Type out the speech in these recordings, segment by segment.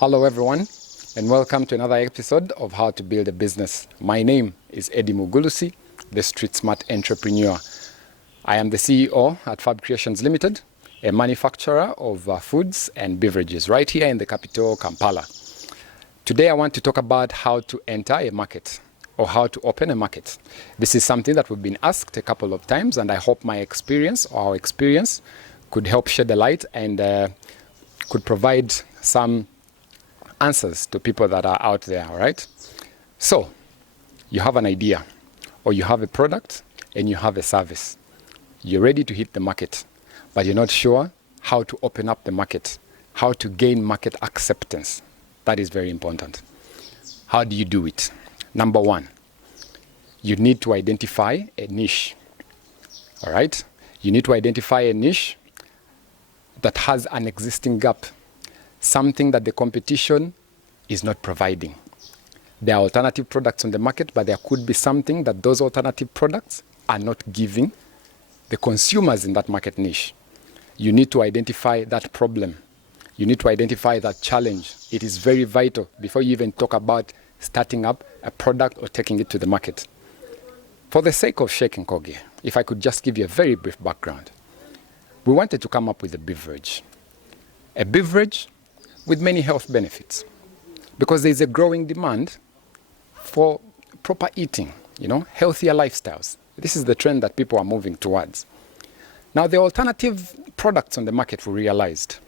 Hello everyone, and welcome to another episode of How to Build a Business. My name is Mugulusi, the street smart entrepreneur. I am the CEO at Fab Creations Ltd, a manufacturer of foods and beverages right here in the capital, Kampala. Today I want to talk about how to enter a market or how to open a market. This is something that we've been asked a couple of times, and I hope my experience or our experience could help shed a light and could provide some answers to people that are out there, all right? So, you have an idea, or you have a product, and you have a service. You're ready to hit the market, but you're not sure how to open up the market, how to gain market acceptance. That is very important. How do you do it? Number one, you need to identify a niche, all right? You need to identify a niche that has an existing gap, something that the competition is not providing. There are alternative products on the market, but there could be something that those alternative products are not giving the consumers in that market niche. You need to identify that problem. You need to identify that challenge. It is very vital before you even talk about starting up a product or taking it to the market. For the sake of shaking Kogi, if I could just give you a very brief background. We wanted to come up with a beverage with many health benefits, because there is a growing demand for proper eating, healthier lifestyles. This is the trend that people are moving towards. Now, the alternative products on the market, we realized,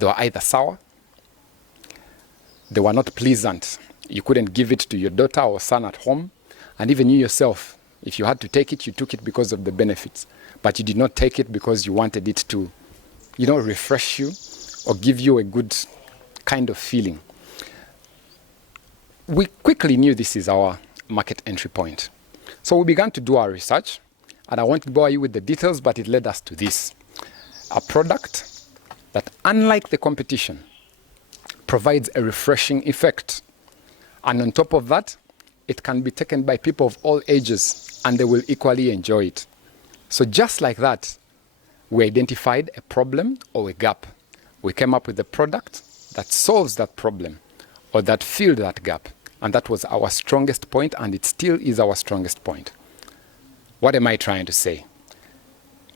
they were either sour, they were not pleasant. You couldn't give it to your daughter or son at home, and even you yourself, if you had to take it, you took it because of the benefits, but you did not take it because you wanted it to, refresh you or give you a good kind of feeling. We quickly knew this is our market entry point. So we began to do our research, and I won't bore you with the details, but it led us to this. A product that, unlike the competition, provides a refreshing effect. And on top of that, it can be taken by people of all ages, and they will equally enjoy it. So just like that, we identified a problem or a gap. We came up with a product that solves that problem or that filled that gap. And that was our strongest point, and it still is our strongest point. What am I trying to say?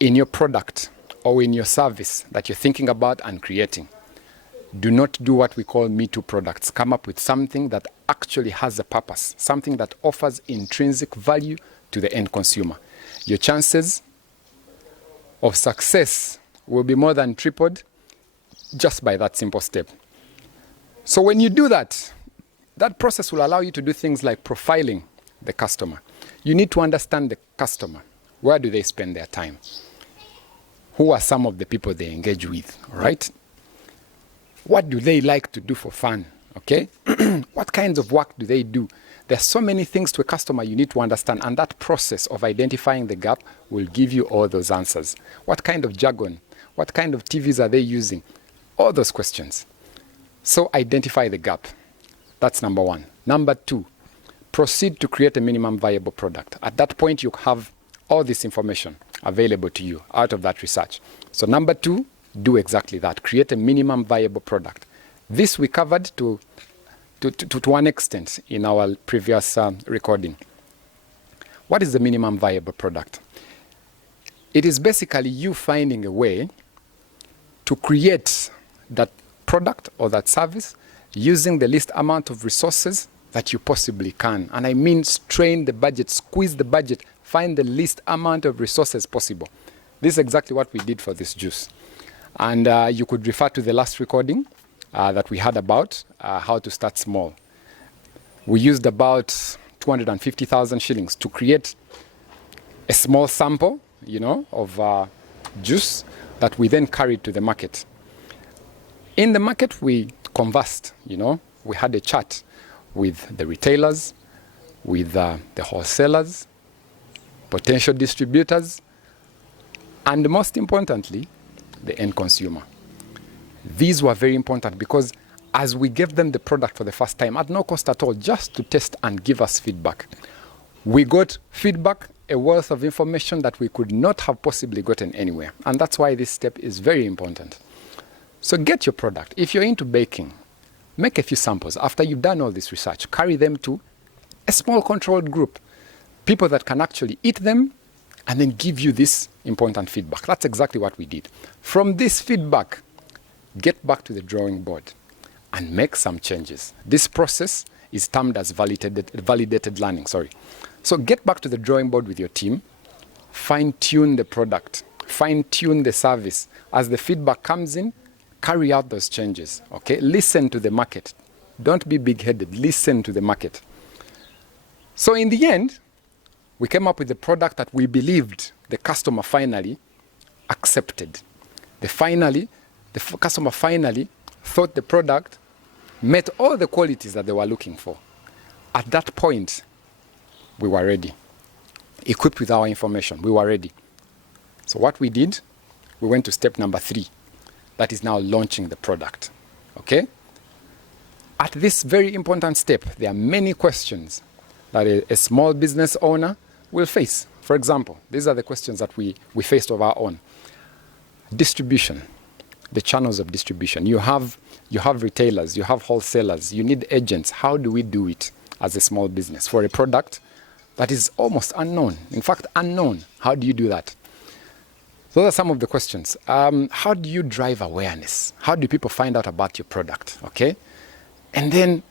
In your product or in your service that you're thinking about and creating, do not do what we call Me Too products. Come up with something that actually has a purpose, something that offers intrinsic value to the end consumer. Your chances of success will be more than tripled just by that simple step. So when you do that, that process will allow you to do things like profiling the customer. You need to understand the customer. Where do they spend their time? Who are some of the people they engage with, all right? What do they like to do for fun, okay? What kinds of work do they do? There's so many things to a customer you need to understand, and that process of identifying the gap will give you all those answers. What kind of jargon? What kind of TVs are they using? All those questions. So identify the gap. That's number one. Number two, proceed to create a minimum viable product. At that point, you have all this information available to you out of that research. So number two, do exactly that. Create a minimum viable product. This we covered to one extent in our previous recording. What is the minimum viable product? It is basically you finding a way to create that product or that service using the least amount of resources that you possibly can. And I mean strain the budget, squeeze the budget, find the least amount of resources possible. This is exactly what we did for this juice. And you could refer to the last recording that we had about how to start small. We used about 250,000 shillings to create a small sample, of juice that we then carried to the market. In the market, we conversed, we had a chat with the retailers, with the wholesalers, potential distributors, and most importantly, the end consumer. These were very important because as we gave them the product for the first time, at no cost at all, just to test and give us feedback, we got feedback, a wealth of information that we could not have possibly gotten anywhere. And that's why this step is very important. So get your product. If you're into baking, make a few samples. After you've done all this research, carry them to a small controlled group, people that can actually eat them and then give you this important feedback. That's exactly what we did. From this feedback, get back to the drawing board and make some changes. This process is termed as validated learning. So get back to the drawing board with your team, fine-tune the product, fine-tune the service. As the feedback comes in, carry out those changes, okay? Listen to the market. Don't be big-headed. Listen to the market. So in the end, we came up with the product that we believed the customer finally accepted. The customer finally thought the product met all the qualities that they were looking for. At that point, we were ready. Equipped with our information, we were ready. So what we did, we went to step number 3. That is now launching the product, okay? At this very important step, there are many questions that a small business owner will face. For example, these are the questions that we faced of our own. Distribution, the channels of distribution. You have retailers, you have wholesalers, you need agents. How do we do it as a small business for a product that is almost unknown? In fact, unknown. How do you do that? Those are some of the questions. How do you drive awareness? How do people find out about your product, okay? And then,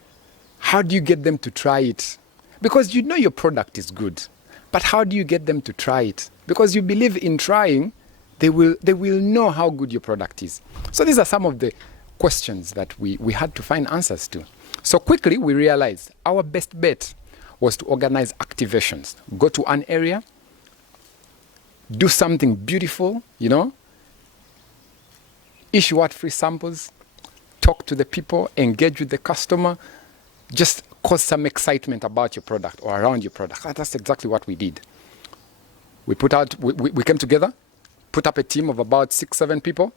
how do you get them to try it? Because you know your product is good, but how do you get them to try it? Because you believe in trying, they will know how good your product is. So these are some of the questions that we had to find answers to. So quickly, we realized our best bet was to organize activations. Go to an area, do something beautiful, you know, issue out free samples, talk to the people, engage with the customer, just cause some excitement about your product or around your product. That's exactly what we did. We came together, put up a team of about 6-7 people,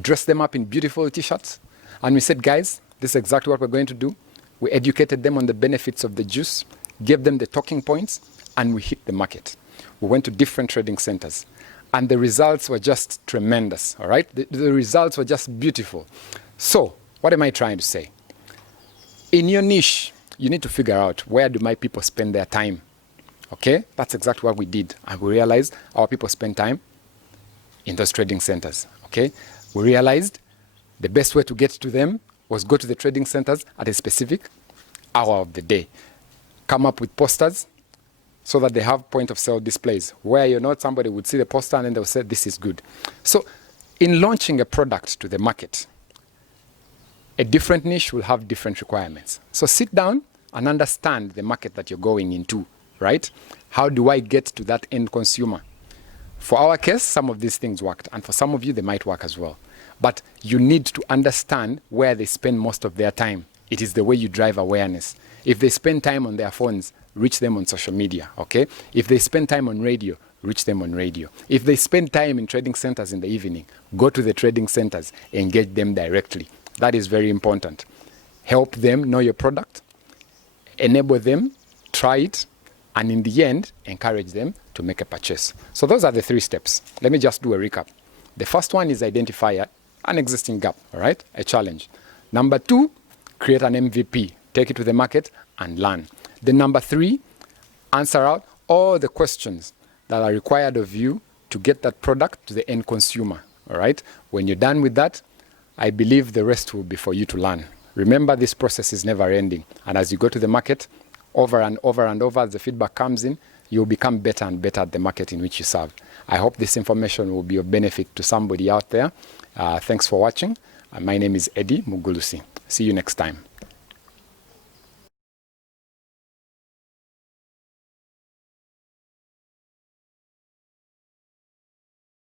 dressed them up in beautiful t-shirts, and we said, guys, this is exactly what we're going to do. We educated them on the benefits of the juice, gave them the talking points, and we hit the market. We went to different trading centers, and the results were just tremendous, all right? The results were just beautiful. So, what am I trying to say? In your niche, you need to figure out, where do my people spend their time? Okay? That's exactly what we did. And we realized our people spend time in those trading centers, okay? We realized the best way to get to them was go to the trading centers at a specific hour of the day. Come up with posters so that they have point of sale displays where, you know, somebody would see the poster and then they'll say, this is good. So in launching a product to the market, a different niche will have different requirements. So sit down and understand the market that you're going into, right? How do I get to that end consumer? For our case, some of these things worked, and for some of you, they might work as well. But you need to understand where they spend most of their time. It is the way you drive awareness. If they spend time on their phones, reach them on social media, okay? If they spend time on radio, reach them on radio. If they spend time in trading centers in the evening, go to the trading centers, engage them directly. That is very important. Help them know your product, enable them, try it, and in the end, encourage them to make a purchase. So those are the 3 steps. Let me just do a recap. The first one is identify an existing gap, all right? A challenge. Number 2, create an MVP. Take it to the market and learn. Then number 3, answer out all the questions that are required of you to get that product to the end consumer, all right? When you're done with that, I believe the rest will be for you to learn. Remember, this process is never ending. And as you go to the market, over and over and over, as the feedback comes in, you'll become better and better at the market in which you serve. I hope this information will be of benefit to somebody out there. Thanks for watching. My name is Eddie Mugulusi. See you next time.